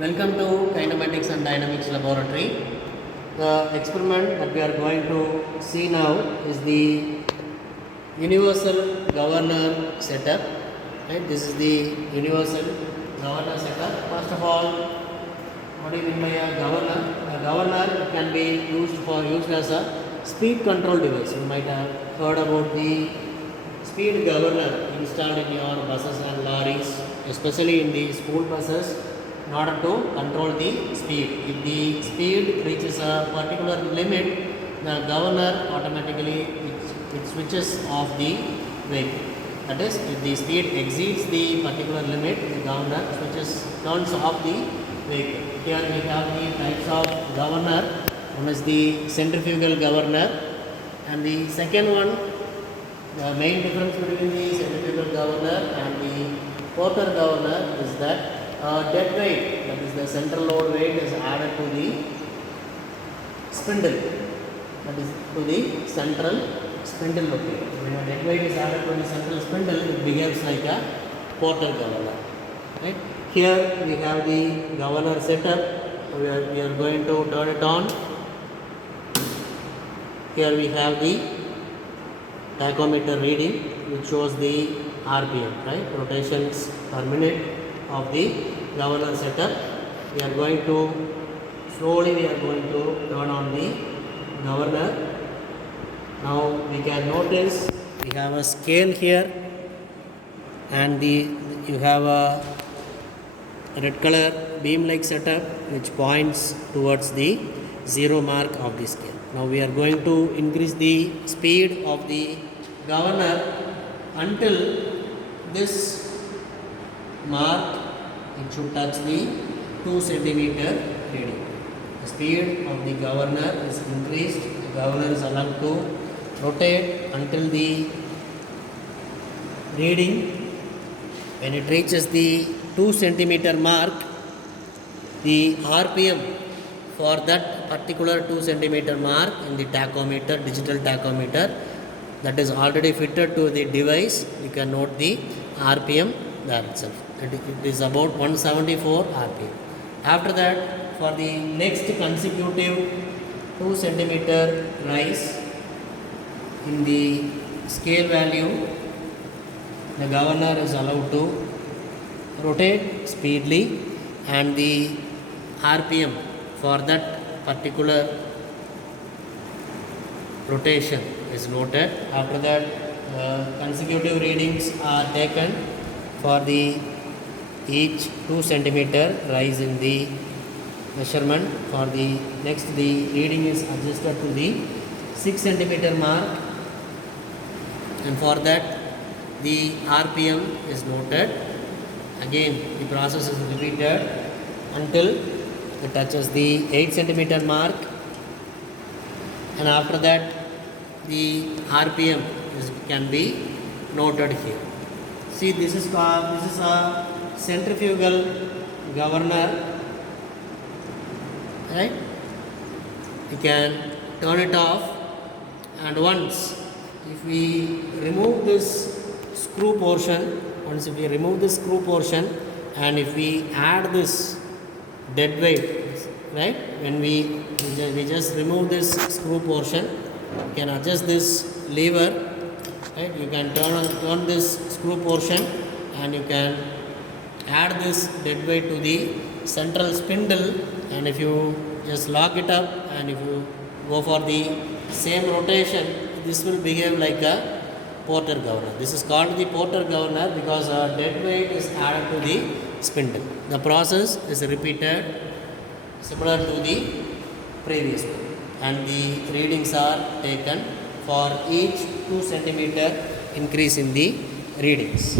Welcome to Kinematics and Dynamics Laboratory. The experiment that we are going to see now is the universal governor setup. Right? This is the universal governor setup. First of all, what do you mean by a governor? A governor can be used as a speed control device. You might have heard about the speed governor installed in your buses and lorries, especially in the school buses, in order to control the speed. If the speed reaches a particular limit, the governor automatically it switches off the vehicle. That is, if the speed exceeds the particular limit, the governor turns off the vehicle. Here we have the types of governor. One is the centrifugal governor, and the second one, the main difference between the centrifugal governor and the Porter governor is that dead weight, that is the central load weight, is added to the spindle, that is to the central spindle locator. When a dead weight is added to the central spindle, it behaves like a Porter governor. Right? Here we have the governor setup. We are going to turn it on. Here we have the tachometer reading, which shows the RPM, right? Rotations per minute of the governor setup. We are going to slowly turn on the governor. Now we can notice we have a scale here, and you have a red color beam like setup which points towards the 0 mark of the scale. Now we are going to increase the speed of the governor until this mark, it should touch the 2 centimeter reading. The speed of the governor is increased. The governor is allowed to rotate until the reading, when it reaches the 2 centimeter mark, the RPM for that particular 2 centimeter mark in the tachometer, digital tachometer, that is already fitted to the device, you can note the RPM there itself. It is about 174 RPM. After that, for the next consecutive 2 centimeter rise in the scale value, the governor is allowed to rotate speedily, and the RPM for that particular rotation is noted. After that, consecutive readings are taken for the each 2 centimeter rise in the measurement. For the next, the reading is adjusted to the 6 centimeter mark, and for that the RPM is noted. Again, the process is repeated until it touches the 8 centimeter mark, and after that the RPM can be noted here. See, this is a centrifugal governor, right? You can turn it off, and once if we remove this screw portion, and if we add this dead weight, right, when we just remove this screw portion, you can adjust this lever, right? You can turn this screw portion, and you can add this dead weight to the central spindle, and if you just lock it up and if you go for the same rotation, this will behave like a Porter governor. This is called the Porter governor because a dead weight is added to the spindle. The process is repeated similar to the previous one, and the readings are taken for each 2 centimeter increase in the readings.